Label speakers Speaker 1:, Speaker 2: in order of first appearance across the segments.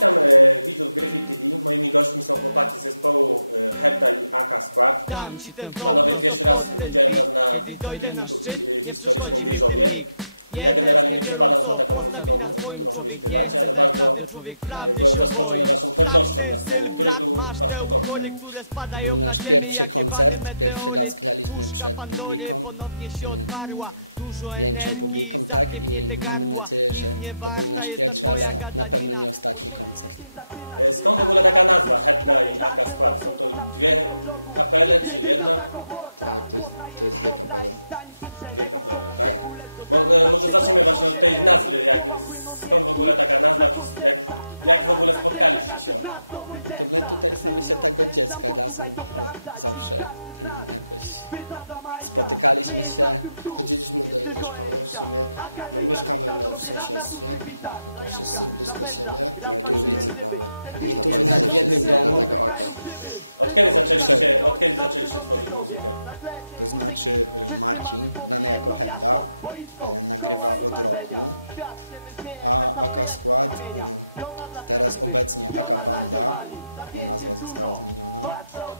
Speaker 1: Witam widzów Gryfit TV. Moimi gośćmi są chłopaki z zespołu Hebda i AK Skład. Panowie, pierwszy raz widziałem was na pikniku historycznym w Wieżowie. Ja generalnie nie przepadam za taką muzyką, którą wy śpiewacie, ale bardzo byłem zaskoczony waszą pewnością na scenie. Który był wasz to koncert?
Speaker 2: To był nasz pierwszy koncert. Pierwszy raz graliśmy przed publiką, większą publiką, tak? I mamy nadzieję, że to był nasz pierwszy, ale na pewno nie ostatni koncert.
Speaker 1: Skąd w ogóle taka nazwa Hebda i AK Skład? Są to dwie kapele czy jedna?
Speaker 3: Tak, to jest dwie kapele.
Speaker 1: Dwie kapele, tak? Może zaczniemy właśnie od tej nazwy, skąd w ogóle taka nazwa, jak w ogóle spotkaliście się?
Speaker 2: To my tutaj znamy się tak od dziecka, razem zawsze jakoś spotykaliśmy się.
Speaker 3: Chodziliśmy do jednej szkoły w sumie, no mieszkamy w sąsiedztwie, wszyscy blisko siebie. Niektórzy prawie.
Speaker 2: Niektórzy nawet w jednym domu.
Speaker 1: Od kiedy zaczęliście tworzyć muzykę?
Speaker 4: To znaczy Marcin, znany jako Hebda, nagrywa od roku, a AK Skład, teraz obecnie AK Banda, bo nazwa została zmieniona,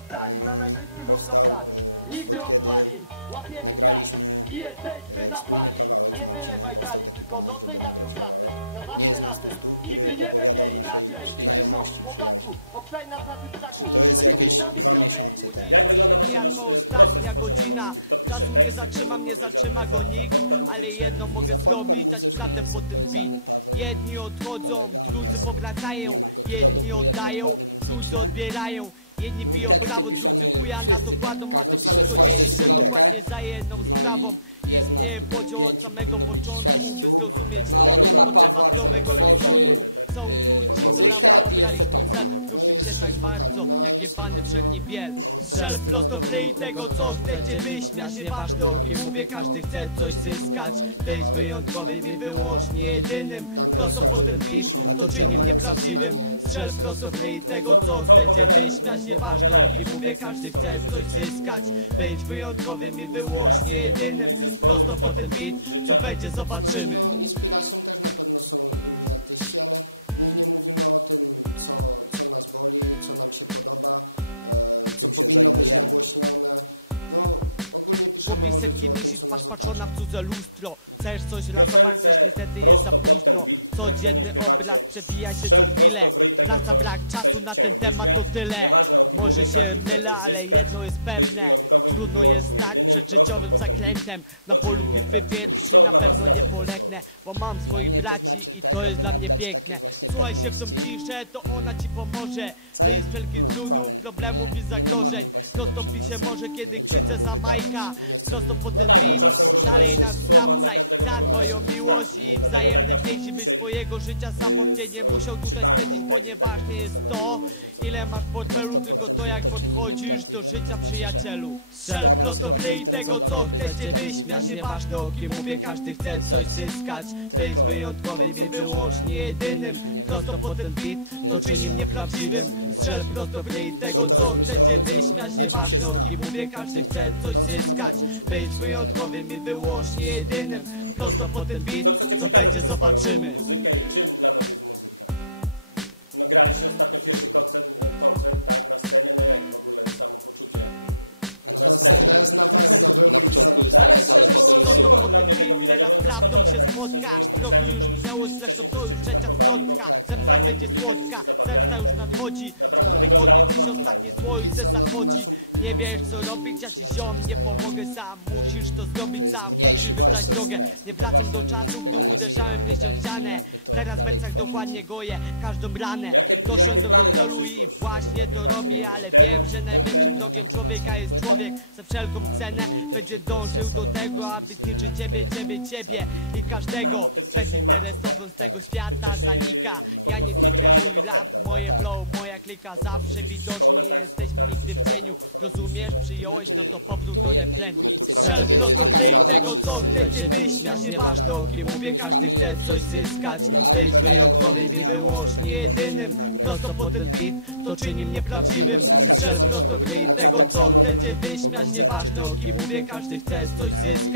Speaker 4: powstał od kiedy nagraliśmy wspólny kawałek z Marcinem. Powstał taki pomysł, żeby nagrać kawałek Nie jest nas tu stu, który opowiadał o naszej znajomości, przyjaźni. To jest jakieś 2 miesiące temu.
Speaker 1: Jak wygląda właśnie wasz proces tworzenia muzyki? Kto pisze teksty, kto jest odpowiedzialny za podkład muzyczny?
Speaker 2: Za podkład muzyczny jest odpowiedzialny Paweł, nasz kolega. On nie ma go, produkuje podkłady muzyczne.
Speaker 5: No i teksty piszemy wszyscy, tak, każdy pisze swoją zwrotkę. No i jest nas tutaj 5, powinno być 6, no ale nie ma Pawła, co tworzy muzykę i jeszcze Tomka.
Speaker 3: No i jest 6 wokali, no a jeśli chodzi o teksty, no to zależnie tam dobieramy sobie, kto będzie wykonywał jaki kawałek, wymyślamy temat, no i dane osoby piszą,
Speaker 4: na ten temat,
Speaker 3: mają za zadanie napisać zwrotkę.
Speaker 1: Co opowiadają wasze teksty? Skąd bierzecie inspiracje, nie wiem, od innych zespołów, czy tak po prostu z życia?
Speaker 3: To znaczy, no inspiracją też na pewno są inni artyści, ale głównie mówimy o tym, co nas boli, co nam się podoba, co powinno być nagłośnione. No, ogólnie piszemy o życiu, o tym, co nas otacza.
Speaker 1: W piosence prosto pod ten beat, w refrenie śpiewacie strzel prosto w ryj tego, co chcecie wyśmiać. Nieważne o kim mówię, każdy chce coś zyskać, być wyjątkowym i wyłącznie jedynym. Prosto pod ten beat, to czyni mnie prawdziwym. Co dla was znaczy te słowo?
Speaker 2: Dla mnie to znaczy tak, aby nabrać takiej właśnie pewności. Wcale nie namawiam właśnie do przemocy.
Speaker 4: Jakby się mogło wydawać.
Speaker 3: Nie chcemy nikogo.
Speaker 1: No tak, bo czasem różne słowa dla każdego mogą wydać coś znaczyć. Dlatego tak właśnie dzisiaj czytałem ten tekst i tak mnie to zastanowiło właśnie, co to może.
Speaker 2: Prosto pod ten beat to czyni mnie prawdziwym, to znaczy, że staram się właśnie w tym, co robię, być prawdziwym. Pisać tylko to, co przeżyłem i piszę, nie wiem, że
Speaker 4: Wymyślane historie.
Speaker 2: Właśnie.
Speaker 4: Tylko to, na czym się zna.
Speaker 3: To, co naprawdę czujesz, co ja wydać ze swoich tekstach.
Speaker 1: Co chcecie przekazać przez swoją muzykę i czym dla was jest muzyka? No graliście ostatnio pierwszy koncert, tak, na scenie, no jak w ogóle samopoczucie?
Speaker 3: Na
Speaker 6: początku jest
Speaker 1: ale
Speaker 6: potem już super.
Speaker 1: Dla mnie tego widać, ja byłem zaskoczony, tak szczerze mówiąc, to myślałem, że to już gdzieś wcześniej żeście występowali, bo
Speaker 2: tak, ale
Speaker 1: fajnie publikę żeście zabawiali, także naprawdę wyglądało to bardzo fajnie.
Speaker 3: Póki co, no to naszą publiką są nasi przyjaciele, znajomi, no i
Speaker 4: Może jest mniejszy przez to stres.
Speaker 2: i to właśnie oni nas wspierają i dodają siły, aby to dalej tworzyć.
Speaker 1: Jakie plany na przyszłość? Nie wiem, nagrywacie jakieś demo czy płytę?
Speaker 2: Ja nagrywam swoją płytę, a po mojej pierwszej płycie solowej właśnie myślimy nad projektem całą grupą.
Speaker 1: No, bo ty wcześniej Marcin, tak?
Speaker 2: Tak,
Speaker 1: Ty wcześniej po prostu nagrywałeś jako Hebda, tak?
Speaker 2: tak.
Speaker 1: Po prostu gdzieś w szkole, tak? Spotkaliście się razem i postanowiliście, że...
Speaker 2: To znaczy tu w jednej
Speaker 6: My tu
Speaker 2: ulicy,
Speaker 6: prawie
Speaker 2: tak,
Speaker 6: codziennie
Speaker 2: jest
Speaker 6: jesteśmy
Speaker 2: AK
Speaker 6: razem
Speaker 2: Skład,
Speaker 6: wszyscy.
Speaker 3: znamy się od dawna. No.
Speaker 5: Mieszkamy wszyscy
Speaker 4: Po
Speaker 5: na
Speaker 4: prostu
Speaker 5: Armii
Speaker 4: pewnego
Speaker 5: Krajowej.
Speaker 4: dnia powstał taki pomysł, żeby nagrać wspólnie i
Speaker 3: No, tego się
Speaker 4: tak
Speaker 3: tak
Speaker 4: się
Speaker 3: zaczęło i teraz
Speaker 2: tak samo
Speaker 3: planujemy.
Speaker 4: po koncercie to się tak jakby rozwinęło i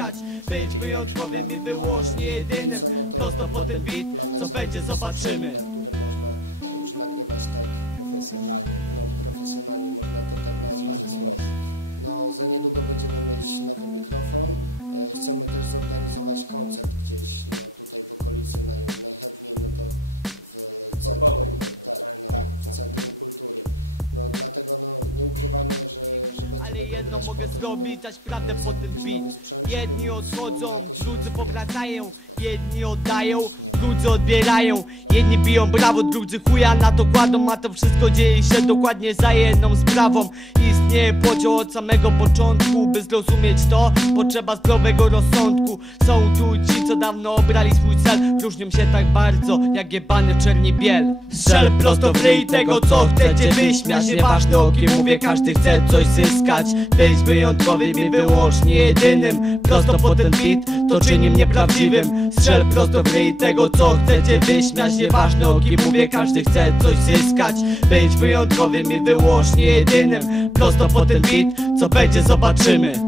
Speaker 4: jakieś większe plany?
Speaker 3: Póki co, no to mamy w planach zakupić sprzęt, na którym można już nagrywać tak
Speaker 4: Profesjonalnie.
Speaker 3: no profesjonalnie, można to tak nazwać. No, za niedługo będziemy mieć nowy mikrofon. Chcemy też zorganizować koncert gdzieś no, tutaj w okolicy, najchętniej no to w centrum, w Centrum Kultury. No, dlatego no, nie ukrywamy, że będziemy go grać po to, żeby zakupić nowy sprzęt, żeby móc no, niejako się rozwijać w ten sposób.
Speaker 6: Jedni oddają, drudzy odbierają. Jedni biją brawo, drudzy chuja na to kładą. A to wszystko dzieje się dokładnie za jedną sprawą. Istnieje podział od samego początku. By zrozumieć to, potrzeba zdrowego rozsądku. Są tu ci, co dawno obrali swój cel. Różnią się tak bardzo, jak jebany czerni biel. Strzel prosto w ryj tego, co chcecie wyśmiać. Nieważne o kim mówię, każdy chce coś zyskać. Być wyjątkowym i wyłącznie jedynym. Prosto po ten beat, to czyni mnie prawdziwym. Strzel prosto w ryj tego, co chcecie wyśmiać. Nieważne o kim mówię, każdy chce coś zyskać. Być wyjątkowym i wyłącznie jedynym. Prosto po ten beat, co będzie zobaczymy.